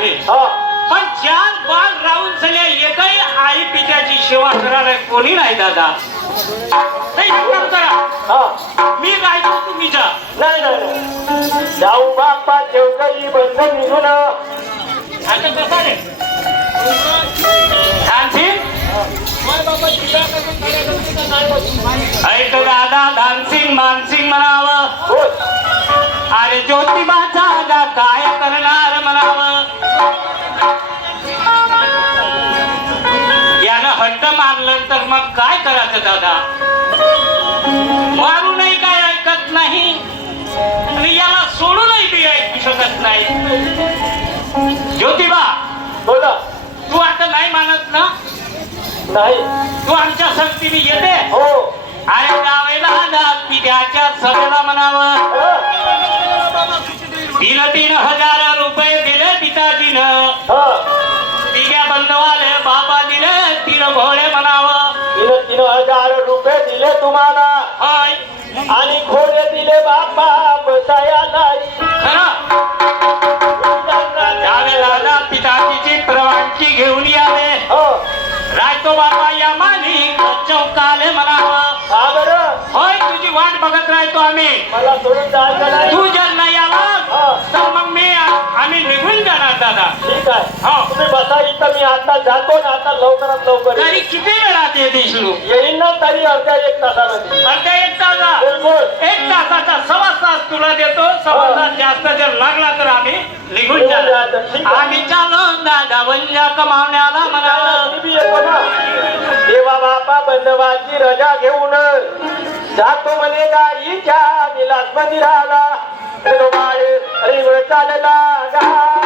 आहे. पण चार बाल राहून सगळ्या एकही आई पित्याची सेवा करायला कोणी नाही दादा. नाही काम करा, मी राहतो तुम्ही जा. नाही नाही जाऊ बाप्पा ठेवकही बंद निघून आता कसा रे ऐक दादा धानसिंग मानसिंग म्हणावं. अरे ज्योतिबाचा दादा काय करणार म्हणावं. यानं हट्ट मारलं तर मग काय करायचं दादा. मारूनही काय ऐकत नाही आणि याला सोडूनही बी ऐकू शकत नाही. ज्योतिबा बोला. तू आता नाही मानत ना. नाही तू आमच्या संगतीने येते. हो अरे गावेला पित्याच्या सभेला म्हणावं. 3,000 रुपये दिले पिताजीनं. तिघ्या बंधवाले बाबा दिले 3 घोडे म्हणावं. 3,000 रुपये दिले तुम्हाला होय आणि घोडे दिले बाप्पा बसायला. खरं गावेला पिताजीची परवानगी घेऊन यावे. राहतो बाबा या मानी चौकाले म्हणावं. होय तुझी वाट बघत राहतो आम्ही. मला सोडून जायचं नाही. तू जर नाही आला तर मग आम्ही निघून जाणार दादा. ठीक आहे तुम्ही बसा इथं. मी आता जातो ना. आता लवकरात लवकर तरी किती वेळात येशील. येईन ना तरी अर्ध्या 1 तासामध्ये. अर्ध्या 1 तासा. बिलकुल 1 तासाचा 1.25 तास तुला देतो. 1.25 तास जास्त जर लागला तर आम्ही निघून जाणार. आम्ही चालू दादा वंजा कमावण्याला म्हणाला. मी बी येतो ना. देवा बापा बंधवाची रजा घेऊन जातो म्हणे गाईच्या निलास मंदिराला. चालला